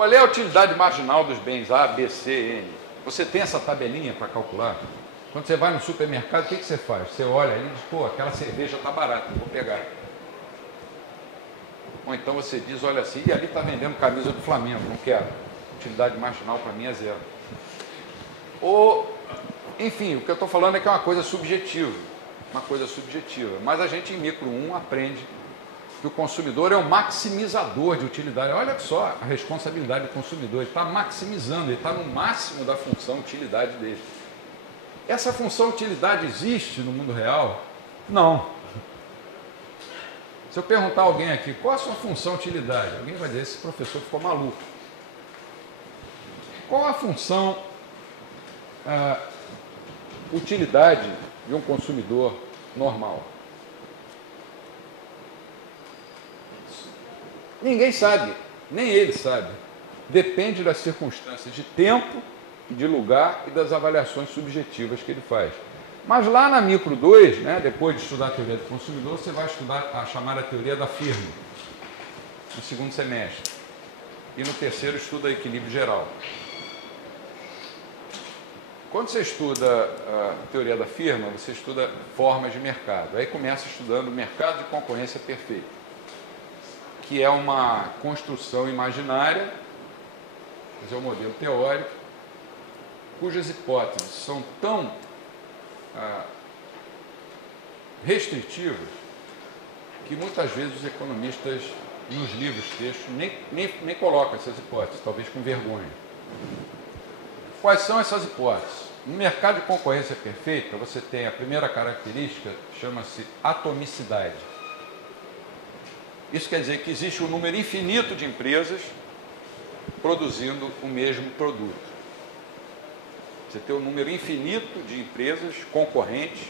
Qual é a utilidade marginal dos bens A, B, C, N? Você tem essa tabelinha para calcular? Quando você vai no supermercado, o que você faz? Você olha ali e diz, pô, aquela cerveja está barata, vou pegar. Ou então você diz, olha assim, e ali está vendendo camisa do Flamengo, não quero. Utilidade marginal para mim é zero. Ou, enfim, o que eu estou falando é que é uma coisa subjetiva. Uma coisa subjetiva. Mas a gente em micro 1 aprende que o consumidor é um maximizador de utilidade. Olha só a responsabilidade do consumidor. Ele está maximizando, ele está no máximo da função utilidade dele. Essa função utilidade existe no mundo real? Não. Se eu perguntar a alguém aqui, qual a sua função utilidade? Alguém vai dizer, esse professor ficou maluco. Qual a função utilidade de um consumidor normal? Ninguém sabe, nem ele sabe. Depende das circunstâncias de tempo, de lugar e das avaliações subjetivas que ele faz. Mas lá na micro 2, né, depois de estudar a teoria do consumidor, você vai estudar a chamada teoria da firma, no segundo semestre. E no terceiro estuda equilíbrio geral. Quando você estuda a teoria da firma, você estuda formas de mercado. Aí começa estudando o mercado de concorrência perfeita, que é uma construção imaginária, é um modelo teórico, cujas hipóteses são tão restritivas que muitas vezes os economistas nos livros, textos, nem colocam essas hipóteses, talvez com vergonha. Quais são essas hipóteses? No mercado de concorrência perfeita, você tem a primeira característica, chama-se atomicidade. Isso quer dizer que existe um número infinito de empresas produzindo o mesmo produto. Você tem um número infinito de empresas concorrentes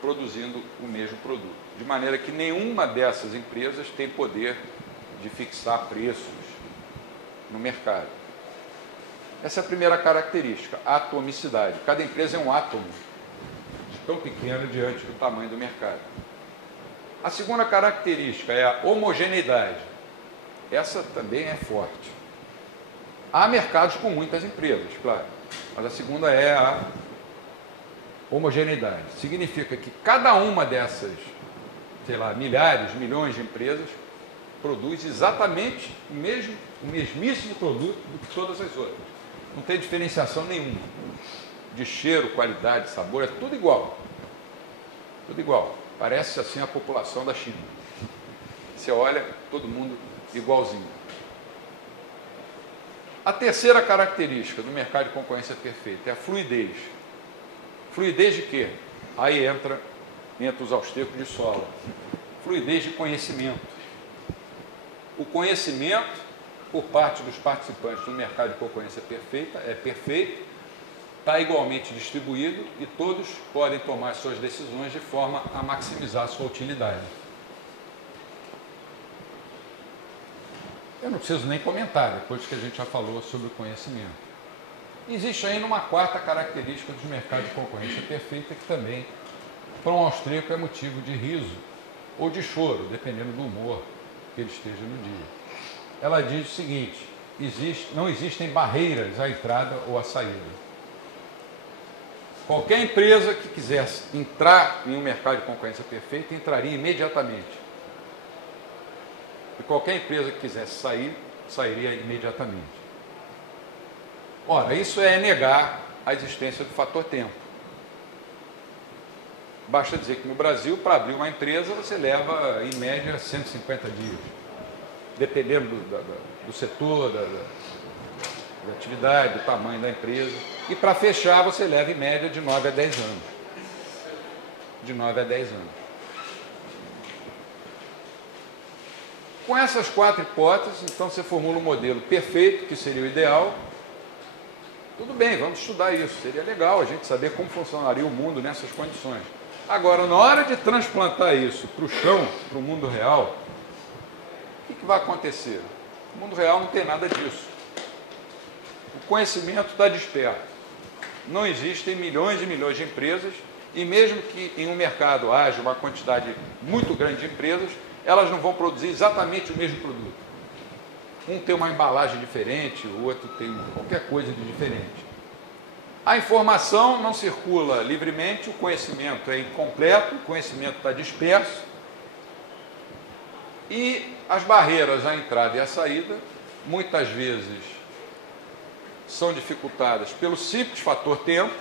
produzindo o mesmo produto. De maneira que nenhuma dessas empresas tem poder de fixar preços no mercado. Essa é a primeira característica, a atomicidade. Cada empresa é um átomo, tão pequeno diante do tamanho do mercado. A segunda característica é a homogeneidade. Essa também é forte. Há mercados com muitas empresas, claro, mas a segunda é a homogeneidade. Significa que cada uma dessas, sei lá, milhares, milhões de empresas produz exatamente o mesmíssimo produto do que todas as outras. Não tem diferenciação nenhuma. De cheiro, qualidade, sabor, é tudo igual. Tudo igual. Parece assim a população da China. Você olha, todo mundo igualzinho. A terceira característica do mercado de concorrência perfeita é a fluidez. Fluidez de quê? Aí entra os austríacos de Sola. Fluidez de conhecimento. O conhecimento, por parte dos participantes do mercado de concorrência perfeita, é perfeito, está igualmente distribuído e todos podem tomar suas decisões de forma a maximizar a sua utilidade. Eu não preciso nem comentar, depois que a gente já falou sobre o conhecimento. Existe ainda uma quarta característica dos mercados de concorrência perfeita que também, para um austríaco, é motivo de riso ou de choro, dependendo do humor que ele esteja no dia. Ela diz o seguinte: não existem barreiras à entrada ou à saída. Qualquer empresa que quisesse entrar em um mercado de concorrência perfeita entraria imediatamente. E qualquer empresa que quisesse sair, sairia imediatamente. Ora, isso é negar a existência do fator tempo. Basta dizer que no Brasil, para abrir uma empresa, você leva, em média, 150 dias. Dependendo do setor, da atividade, do tamanho da empresa. E para fechar, você leva, em média, de 9 a 10 anos. De 9 a 10 anos. Com essas quatro hipóteses, então você formula um modelo perfeito, que seria o ideal. Tudo bem, vamos estudar isso. Seria legal a gente saber como funcionaria o mundo nessas condições. Agora, na hora de transplantar isso para o chão, para o mundo real, o que vai acontecer? No mundo real não tem nada disso. O conhecimento está desperto. Não existem milhões e milhões de empresas, e mesmo que em um mercado haja uma quantidade muito grande de empresas, elas não vão produzir exatamente o mesmo produto. Um tem uma embalagem diferente, o outro tem qualquer coisa de diferente. A informação não circula livremente, o conhecimento é incompleto, o conhecimento está disperso e as barreiras à entrada e à saída, muitas vezes, são dificultadas pelo simples fator tempo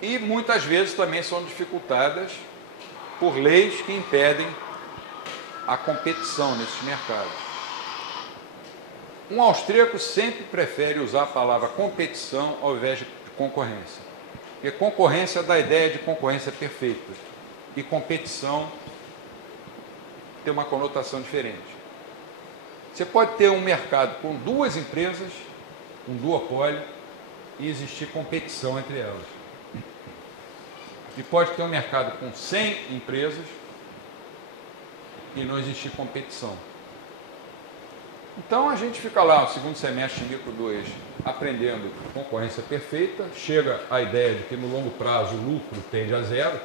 e muitas vezes também são dificultadas por leis que impedem a competição nesses mercados. Um austríaco sempre prefere usar a palavra competição ao invés de concorrência. Porque concorrência dá a ideia de concorrência perfeita. E competição tem uma conotação diferente. Você pode ter um mercado com duas empresas, um duopólio, e existir competição entre elas. E pode ter um mercado com 100 empresas e não existir competição. Então a gente fica lá no segundo semestre de Micro 2 aprendendo concorrência perfeita, chega à ideia de que no longo prazo o lucro tende a zero,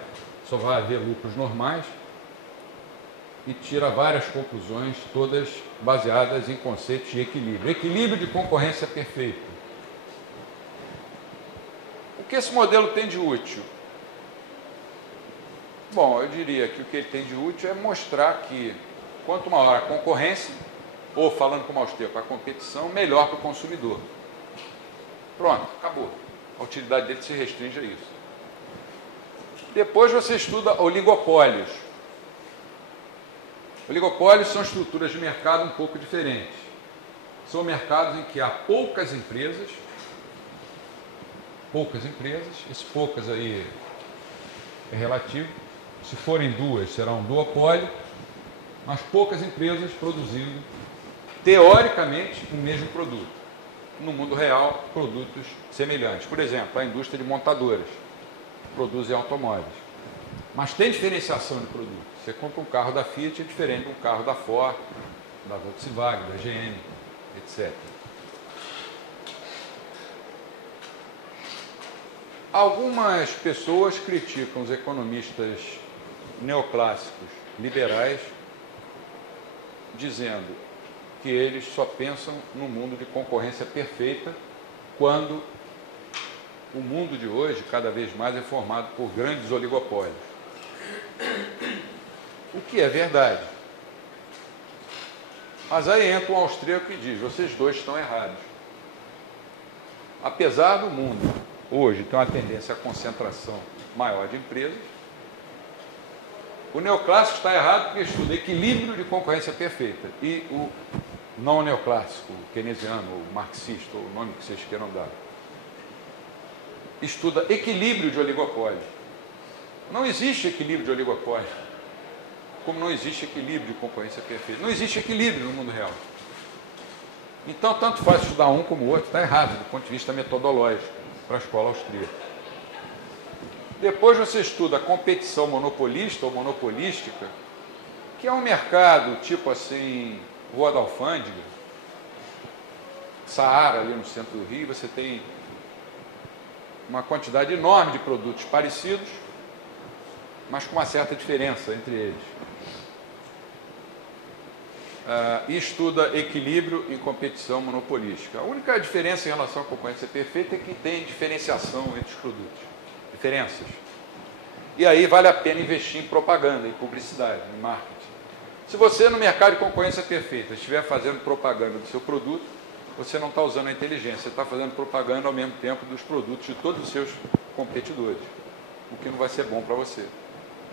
só vai haver lucros normais, e tira várias conclusões, todas baseadas em conceitos de equilíbrio. Equilíbrio de concorrência perfeita. O que esse modelo tem de útil? Bom, eu diria que o que ele tem de útil é mostrar que quanto maior a concorrência, ou falando como austríaco, a competição, melhor para o consumidor. Pronto, acabou. A utilidade dele se restringe a isso. Depois você estuda oligopólios. Oligopólios são estruturas de mercado um pouco diferentes. São mercados em que há poucas empresas, esse poucas aí é relativo. Se forem duas, será um duopólio, mas poucas empresas produzindo, teoricamente, o mesmo produto. No mundo real, produtos semelhantes. Por exemplo, a indústria de montadoras, que produzem automóveis. Mas tem diferenciação de produto. Você compra um carro da Fiat, é diferente de um carro da Ford, da Volkswagen, da GM, etc. Algumas pessoas criticam os economistas neoclássicos liberais, dizendo que eles só pensam no mundo de concorrência perfeita, quando o mundo de hoje, cada vez mais, é formado por grandes oligopólios. O que é verdade. Mas aí entra um austríaco e diz, vocês dois estão errados. Apesar do mundo hoje ter uma tendência à concentração maior de empresas, o neoclássico está errado porque estuda equilíbrio de concorrência perfeita. E o não neoclássico, o keynesiano, o marxista, ou o nome que vocês queiram dar, estuda equilíbrio de oligopólio. Não existe equilíbrio de oligopólio, como não existe equilíbrio de concorrência perfeita. Não existe equilíbrio no mundo real. Então, tanto faz estudar um como o outro, está errado do ponto de vista metodológico para a escola austríaca. Depois você estuda a competição monopolista ou monopolística, que é um mercado tipo assim, Rua da Alfândega, Saara, ali no centro do Rio, você tem uma quantidade enorme de produtos parecidos, mas com uma certa diferença entre eles. E estuda equilíbrio e competição monopolística. A única diferença em relação à concorrência perfeita é que tem diferenciação entre os produtos. Diferenças. E aí vale a pena investir em propaganda, em publicidade, em marketing. Se você no mercado de concorrência perfeita estiver fazendo propaganda do seu produto, você não está usando a inteligência, você está fazendo propaganda ao mesmo tempo dos produtos de todos os seus competidores, o que não vai ser bom para você.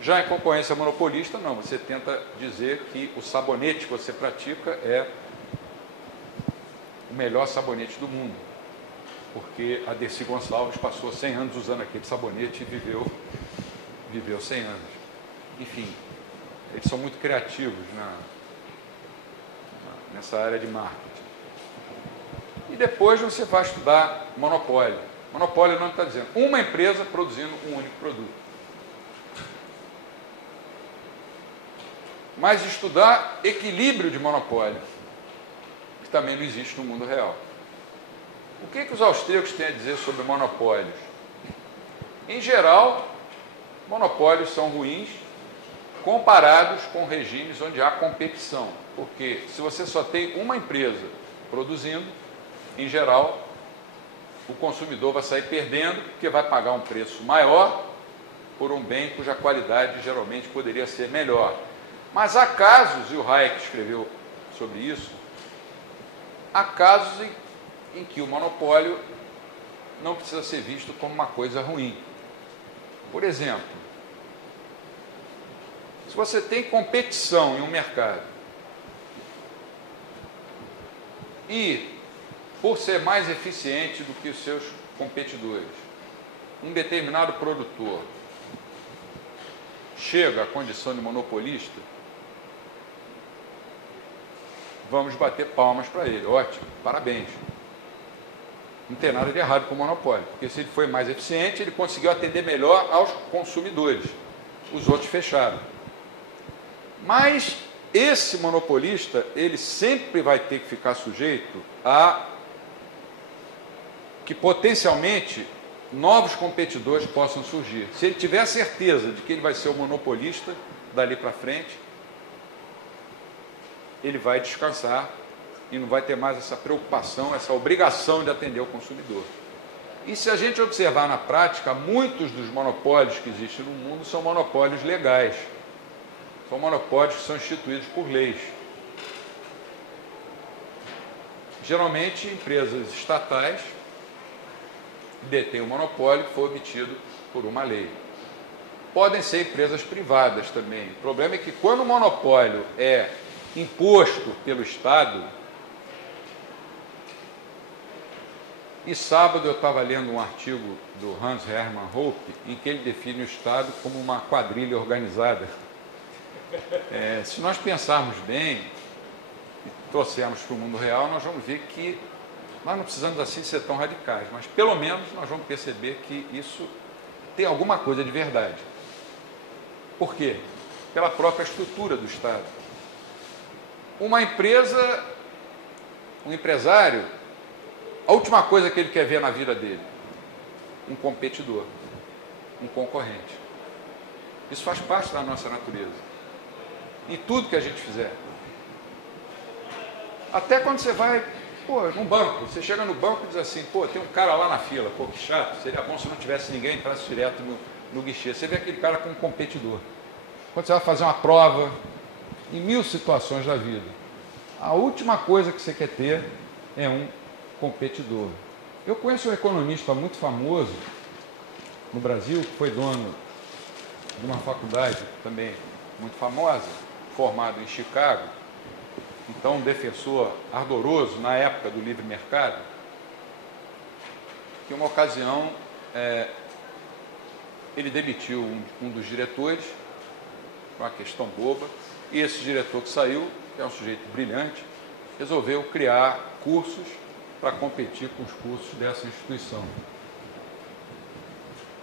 Já em concorrência monopolista, não, você tenta dizer que o sabonete que você pratica é o melhor sabonete do mundo, porque a Dercy Gonçalves passou 100 anos usando aquele sabonete e viveu 100 anos. Enfim, eles são muito criativos nessa área de marketing. E depois você vai estudar monopólio. Monopólio não está dizendo uma empresa produzindo um único produto. Mas estudar equilíbrio de monopólio, que também não existe no mundo real. O que os austríacos têm a dizer sobre monopólios? Em geral, monopólios são ruins comparados com regimes onde há competição. Porque se você só tem uma empresa produzindo, em geral, o consumidor vai sair perdendo, porque vai pagar um preço maior por um bem cuja qualidade geralmente poderia ser melhor. Mas há casos, e o Hayek escreveu sobre isso, há casos em que o monopólio não precisa ser visto como uma coisa ruim. Por exemplo, se você tem competição em um mercado e, por ser mais eficiente do que os seus competidores, um determinado produtor chega à condição de monopolista, vamos bater palmas para ele. Ótimo, parabéns. Não tem nada de errado com o monopólio, porque se ele foi mais eficiente, ele conseguiu atender melhor aos consumidores. Os outros fecharam. Mas esse monopolista, ele sempre vai ter que ficar sujeito a que potencialmente novos competidores possam surgir. Se ele tiver a certeza de que ele vai ser o monopolista dali para frente, ele vai descansar e não vai ter mais essa preocupação, essa obrigação de atender o consumidor. E se a gente observar na prática, muitos dos monopólios que existem no mundo são monopólios legais. São monopólios que são instituídos por leis. Geralmente, empresas estatais detêm o monopólio que foi obtido por uma lei. Podem ser empresas privadas também. O problema é que quando o monopólio é imposto pelo Estado, e sábado eu estava lendo um artigo do Hans Hermann Hoppe, em que ele define o Estado como uma quadrilha organizada. Se nós pensarmos bem e trouxermos para o mundo real, nós vamos ver que nós não precisamos assim ser tão radicais, mas pelo menos nós vamos perceber que isso tem alguma coisa de verdade. Por quê? Pela própria estrutura do Estado. Uma empresa, um empresário, a última coisa que ele quer ver na vida dele, um competidor, um concorrente. Isso faz parte da nossa natureza. Em tudo que a gente fizer. Até quando você vai, num banco, você chega no banco e diz assim, tem um cara lá na fila, que chato, seria bom se não tivesse ninguém, entrasse direto no guichê. Você vê aquele cara como um competidor. Quando você vai fazer uma prova, em 1000 situações da vida, a última coisa que você quer ter é um competidor. Eu conheço um economista muito famoso no Brasil, que foi dono de uma faculdade também muito famosa, formado em Chicago, então um defensor ardoroso na época do livre mercado, que em uma ocasião ele demitiu um dos diretores, por uma questão boba, e esse diretor que saiu, que é um sujeito brilhante, resolveu criar cursos para competir com os cursos dessa instituição.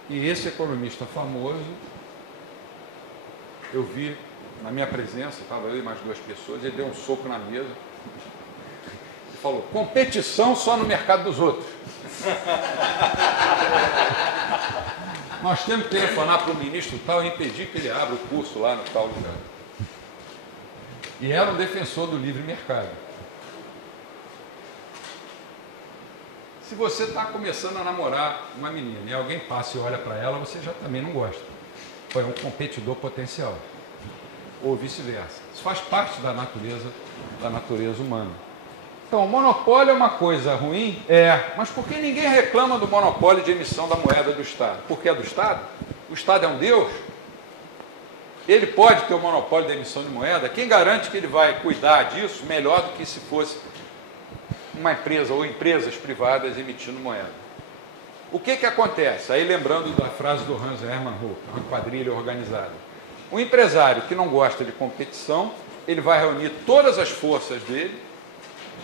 E esse economista famoso, eu vi na minha presença, estava eu e mais 2 pessoas, ele deu um soco na mesa e falou, competição só no mercado dos outros. Nós temos que telefonar para o ministro tal e impedir que ele abra o curso lá no tal lugar. E era um defensor do livre mercado. Se você está começando a namorar uma menina e alguém passa e olha para ela, você já também não gosta. Foi um competidor potencial. Ou vice-versa. Isso faz parte da natureza humana. Então, o monopólio é uma coisa ruim? Mas por que ninguém reclama do monopólio de emissão da moeda do Estado? Porque é do Estado? O Estado é um Deus? Ele pode ter o monopólio da emissão de moeda? Quem garante que ele vai cuidar disso melhor do que se fosse uma empresa ou empresas privadas emitindo moeda? O que acontece? Aí lembrando da frase do Hans Hermann Hoppe, uma quadrilha organizada. Um empresário que não gosta de competição, ele vai reunir todas as forças dele,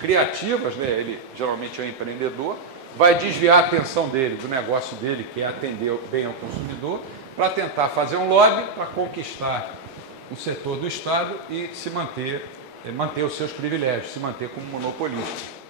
criativas, né? Ele geralmente é um empreendedor, vai desviar a atenção dele do negócio dele, que é atender bem ao consumidor, para tentar fazer um lobby para conquistar um setor do Estado e se manter os seus privilégios, se manter como monopolista.